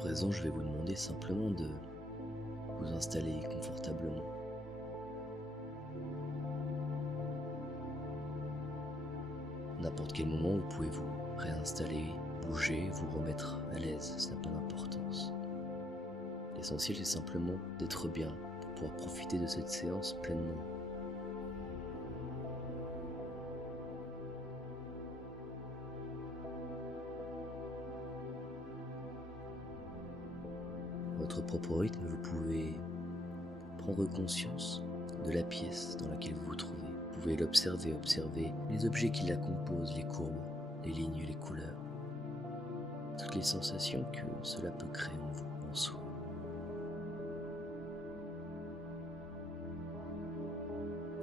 présent, je vais vous demander simplement de vous installer confortablement. À n'importe quel moment, vous pouvez vous réinstaller, bouger, vous remettre à l'aise, ça n'a pas d'importance. L'essentiel, c'est simplement d'être bien pour pouvoir profiter de cette séance pleinement. À votre propre rythme, vous pouvez prendre conscience de la pièce dans laquelle vous vous trouvez. Vous pouvez l'observer, observer les objets qui la composent, les courbes, les lignes, les couleurs, toutes les sensations que cela peut créer en vous, en soi.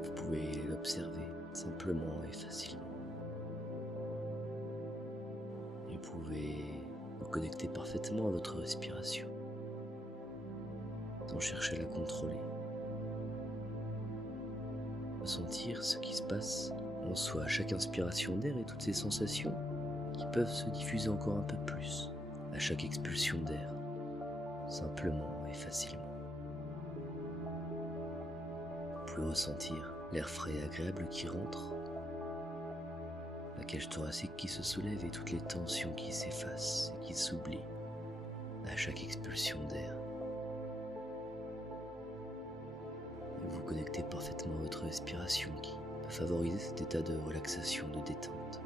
Vous pouvez l'observer simplement et facilement. Et vous pouvez vous connecter parfaitement à votre respiration, sans chercher à la contrôler. Ressentir ce qui se passe en soi à chaque inspiration d'air et toutes ces sensations qui peuvent se diffuser encore un peu plus à chaque expulsion d'air, simplement et facilement. Vous pouvez ressentir l'air frais et agréable qui rentre, la cage thoracique qui se soulève et toutes les tensions qui s'effacent et qui s'oublient à chaque expulsion d'air. Et vous connectez parfaitement à votre respiration qui peut favoriser cet état de relaxation, de détente.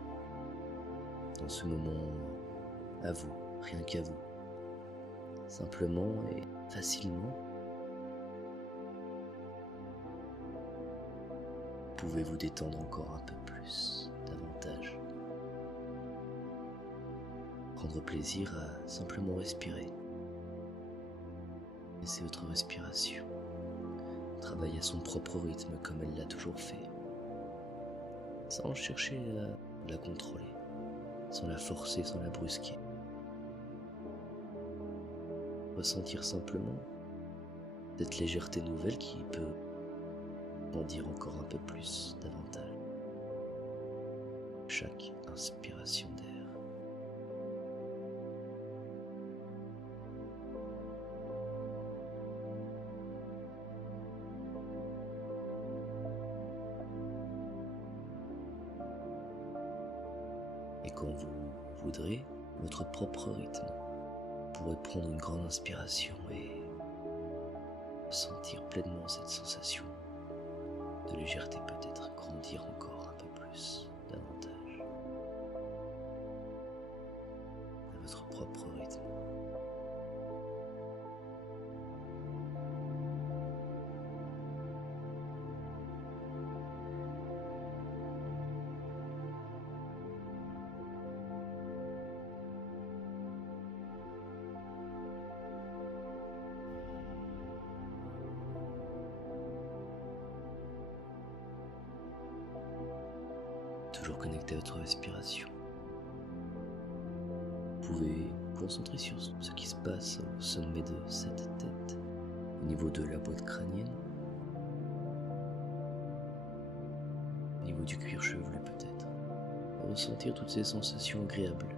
Dans ce moment, à vous, rien qu'à vous, simplement et facilement, vous pouvez vous détendre encore un peu plus, davantage. Prendre plaisir à simplement respirer. Laissez votre respiration travailler à son propre rythme comme elle l'a toujours fait, sans chercher à la contrôler, sans la forcer, sans la brusquer. Ressentir simplement cette légèreté nouvelle qui peut en dire encore un peu plus, davantage. Chaque inspiration d'air. Et quand vous voudrez, votre propre rythme, vous pourrez prendre une grande inspiration et ressentir pleinement cette sensation de légèreté, peut-être grandir encore un peu plus, davantage, à votre propre rythme. Toujours connecté à votre respiration. Vous pouvez vous concentrer sur ce qui se passe au sommet de cette tête, au niveau de la boîte crânienne, au niveau du cuir chevelu peut-être, et ressentir toutes ces sensations agréables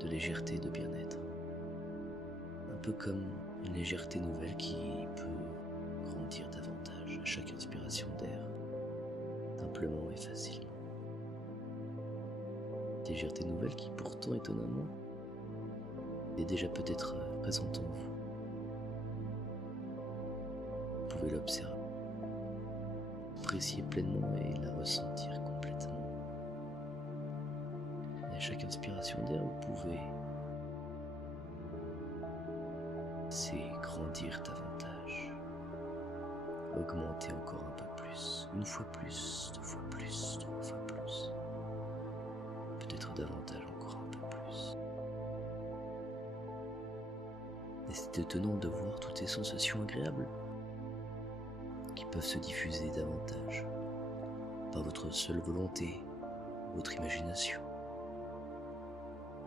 de légèreté, de bien-être. Un peu comme une légèreté nouvelle qui peut grandir davantage à chaque inspiration d'air, simplement et facilement. Légèreté nouvelle qui pourtant étonnamment est déjà peut-être présente en vous. Vous pouvez l'observer, apprécier pleinement et la ressentir complètement. Et à chaque inspiration d'air, vous pouvez laisser grandir davantage, augmenter encore un peu plus, une fois plus, deux fois plus, trois fois plus. Peut-être davantage encore un peu plus. Et c'est étonnant de voir toutes ces sensations agréables qui peuvent se diffuser davantage par votre seule volonté, votre imagination.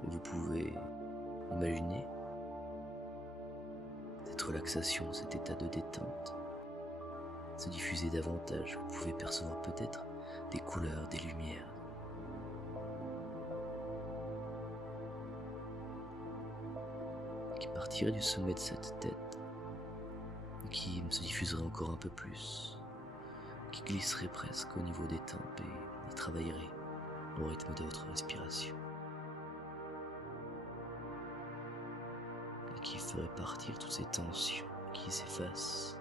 Et vous pouvez imaginer cette relaxation, cet état de détente se diffuser davantage. Vous pouvez percevoir peut-être des couleurs, des lumières. qui partirait du sommet de cette tête, qui se diffuserait encore un peu plus, qui glisserait presque au niveau des tempes et y travaillerait au rythme de votre respiration, et qui ferait partir toutes ces tensions qui s'effacent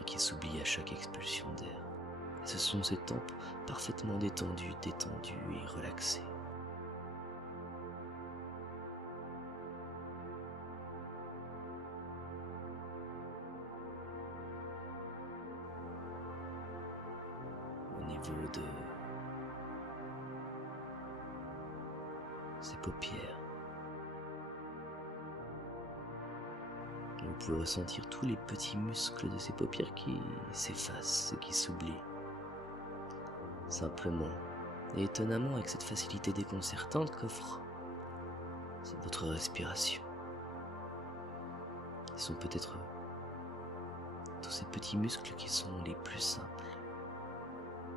et qui s'oublient à chaque expulsion d'air. Et ce sont ces tempes parfaitement détendues et relaxées. Au niveau de ses paupières, vous pouvez ressentir tous les petits muscles de ses paupières qui s'effacent et qui s'oublient. Simplement et étonnamment, avec cette facilité déconcertante qu'offre votre respiration. Ce sont peut-être tous ces petits muscles qui sont les plus simples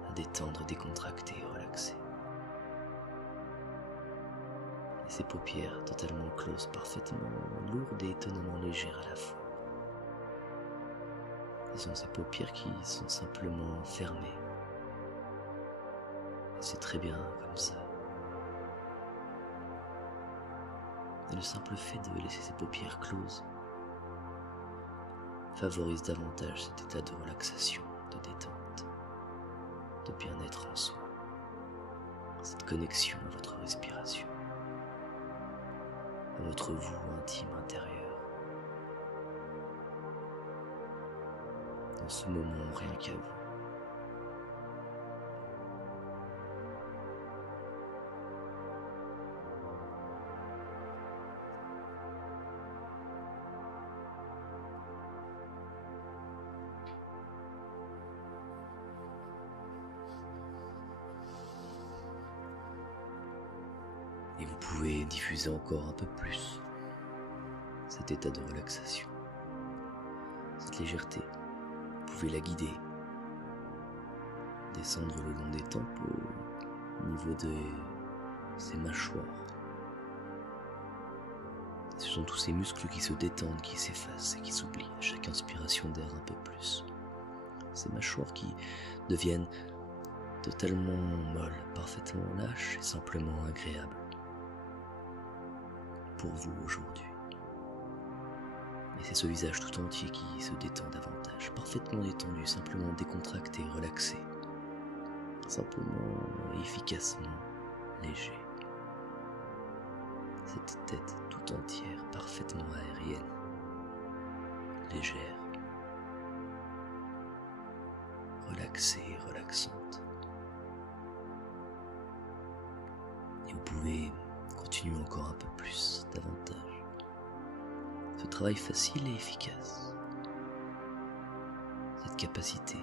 à détendre, décontracter et relaxer. Et ces paupières totalement closes, parfaitement lourdes et étonnamment légères à la fois. Ce sont ces paupières qui sont simplement fermées. Et c'est très bien comme ça. Et le simple fait de laisser ces paupières closes favorise davantage cet état de relaxation, de détente, de bien-être en soi, cette connexion à votre respiration, à votre vous intime intérieur. Dans ce moment, rien qu'à vous. Et vous pouvez diffuser encore un peu plus cet état de relaxation, cette légèreté. Vous pouvez la guider, descendre le long des tempes au niveau de ses mâchoires. Ce sont tous ces muscles qui se détendent, qui s'effacent et qui s'oublient à chaque inspiration d'air un peu plus. Ces mâchoires qui deviennent totalement molles, parfaitement lâches et simplement agréables pour vous aujourd'hui. Et c'est ce visage tout entier qui se détend davantage, parfaitement détendu, simplement décontracté, relaxé, simplement et efficacement léger. Cette tête tout entière, parfaitement aérienne, légère, relaxée et relaxante. Et vous pouvez continuer encore un peu plus, davantage. Ce travail facile et efficace. Cette capacité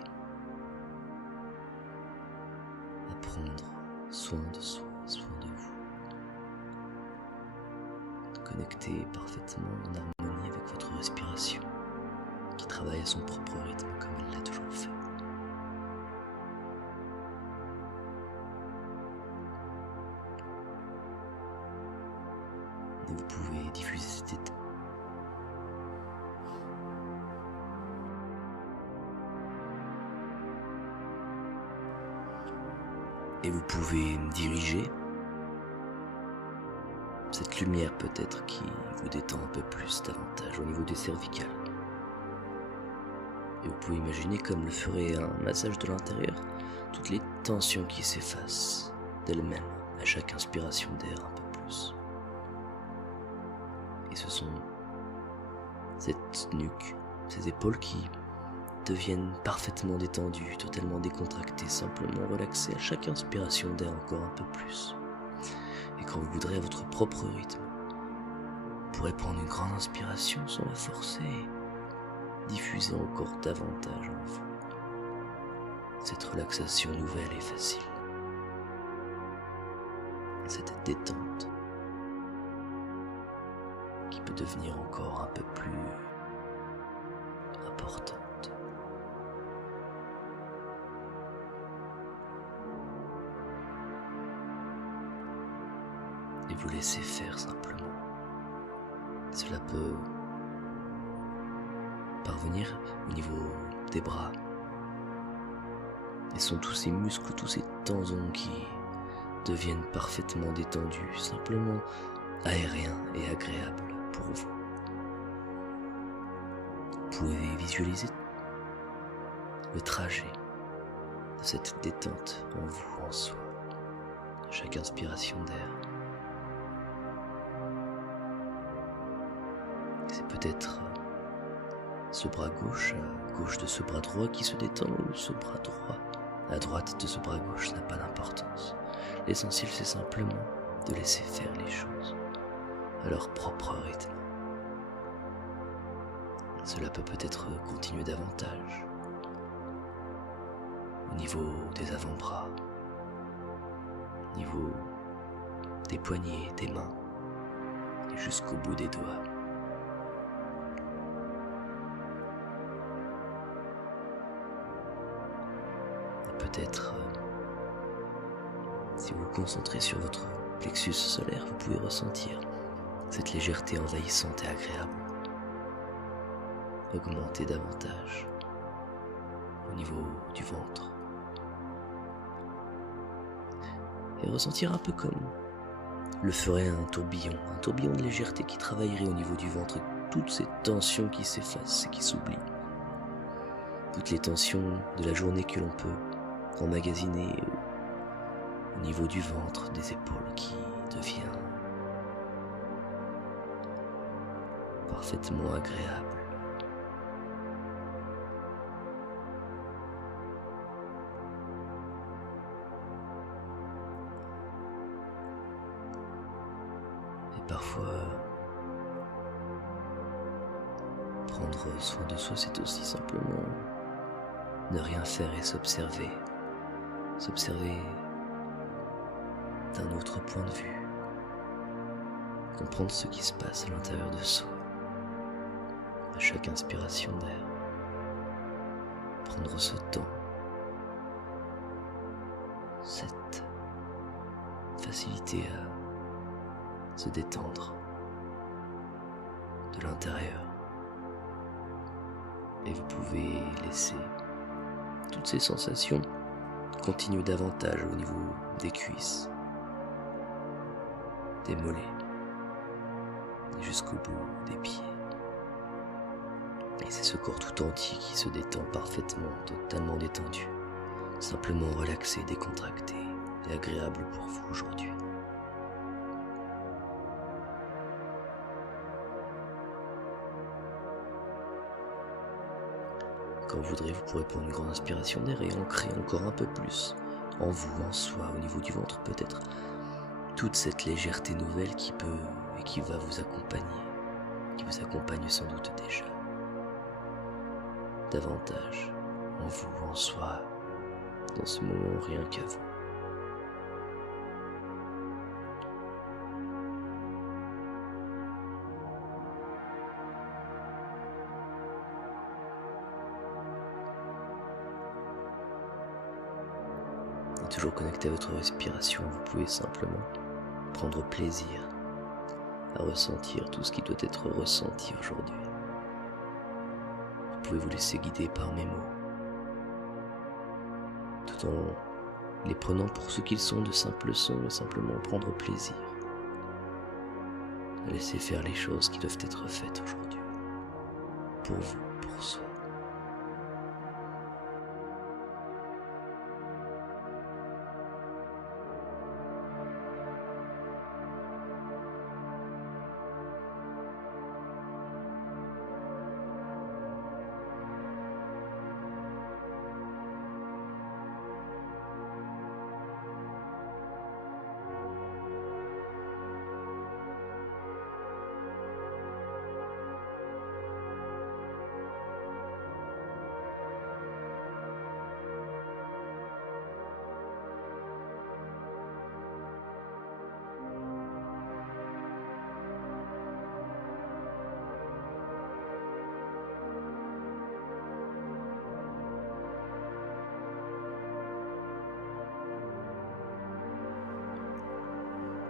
à prendre soin de soi, soin de vous. De connecter parfaitement en harmonie avec votre respiration, qui travaille à son propre rythme comme elle l'a toujours fait. Et vous pouvez diffuser cet état. Et vous pouvez diriger cette lumière peut-être qui vous détend un peu plus davantage au niveau des cervicales. Et vous pouvez imaginer comme le ferait un massage de l'intérieur, toutes les tensions qui s'effacent d'elles-mêmes à chaque inspiration d'air un peu plus. Et ce sont cette nuque, ces épaules qui deviennent parfaitement détendues, totalement décontractées, simplement relaxées à chaque inspiration d'air encore un peu plus. Et quand vous voudrez à votre propre rythme, vous pourrez prendre une grande inspiration sans la forcer et diffuser encore davantage en vous cette relaxation nouvelle et facile, cette détente qui peut devenir encore un peu plus importante. Et vous laissez faire simplement Cela peut parvenir au niveau des bras. Et sont tous ces muscles, tous ces tendons qui deviennent parfaitement détendus, simplement aériens et agréables pour vous. Vous pouvez visualiser le trajet de cette détente en vous, en soi, à chaque inspiration d'air. C'est peut-être ce bras gauche à gauche de ce bras droit qui se détend, ou ce bras droit à droite de ce bras gauche, n'a pas d'importance. L'essentiel, c'est simplement de laisser faire les choses à leur propre rythme. Cela peut peut-être continuer davantage au niveau des avant-bras, au niveau des poignets, des mains et jusqu'au bout des doigts. Et peut-être, si vous vous concentrez sur votre plexus solaire, vous pouvez ressentir cette légèreté envahissante et agréable augmenter davantage au niveau du ventre et ressentir un peu comme le ferait un tourbillon de légèreté qui travaillerait au niveau du ventre, toutes ces tensions qui s'effacent et qui s'oublient, toutes les tensions de la journée que l'on peut emmagasiner au niveau du ventre, des épaules qui devient parfaitement agréable. Parfois, prendre soin de soi, c'est aussi simplement ne rien faire et s'observer d'un autre point de vue, comprendre ce qui se passe à l'intérieur de soi, à chaque inspiration d'air, prendre ce temps, cette facilité à se détendre de l'intérieur. Et vous pouvez laisser toutes ces sensations continuer davantage au niveau des cuisses, des mollets, et jusqu'au bout des pieds. Et c'est ce corps tout entier qui se détend parfaitement, totalement détendu, simplement relaxé, décontracté et agréable pour vous aujourd'hui. Quand vous voudrez, vous pourrez prendre une grande inspiration d'air et ancrer encore un peu plus en vous, en soi, au niveau du ventre peut-être, toute cette légèreté nouvelle qui peut et qui va vous accompagner, qui vous accompagne sans doute déjà davantage en vous, en soi, dans ce moment rien qu'à vous. Et toujours connecté à votre respiration, vous pouvez simplement prendre plaisir à ressentir tout ce qui doit être ressenti aujourd'hui. Vous pouvez vous laisser guider par mes mots, tout en les prenant pour ce qu'ils sont, de simples sons, et simplement prendre plaisir à laisser faire les choses qui doivent être faites aujourd'hui, pour vous, pour soi.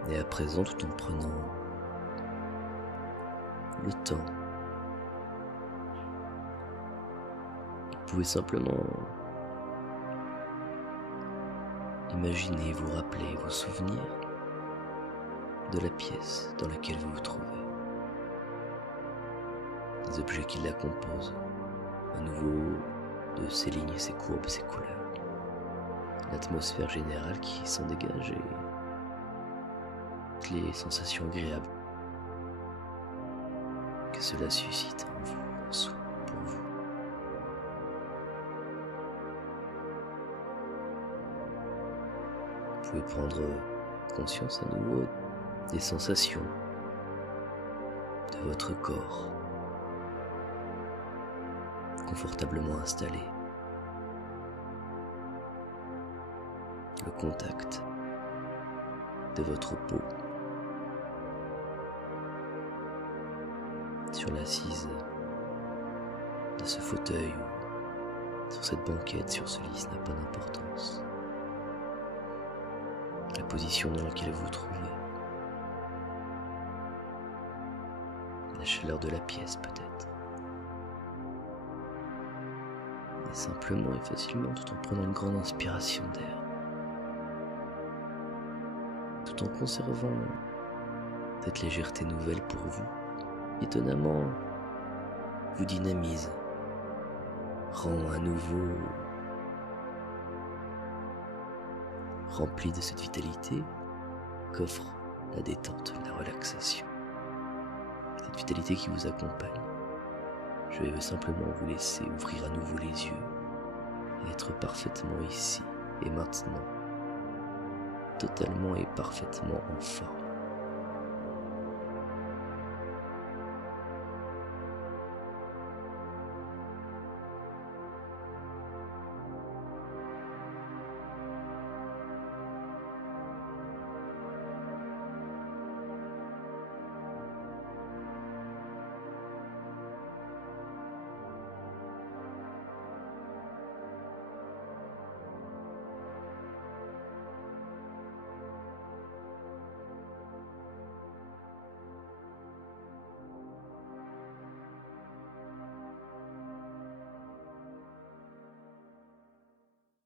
Et à présent, tout en prenant le temps. Vous pouvez simplement imaginer, vous rappeler, vous souvenir de la pièce dans laquelle vous vous trouvez, des objets qui la composent, à nouveau de ses lignes, ses courbes, ses couleurs, l'atmosphère générale qui s'en dégage et toutes les sensations agréables que cela suscite en vous, en soi, pour vous. Vous pouvez prendre conscience à nouveau des sensations de votre corps, confortablement installé, le contact de votre peau sur l'assise de ce fauteuil ou sur cette banquette, sur ce lit, ça n'a pas d'importance. La position dans laquelle vous vous trouvez, la chaleur de la pièce peut-être, et simplement et facilement, tout en prenant une grande inspiration d'air, tout en conservant cette légèreté nouvelle pour vous, étonnamment vous dynamise, rend à nouveau rempli de cette vitalité qu'offre la détente, la relaxation. Cette vitalité qui vous accompagne. Je vais simplement vous laisser ouvrir à nouveau les yeux et être parfaitement ici et maintenant, totalement et parfaitement en forme.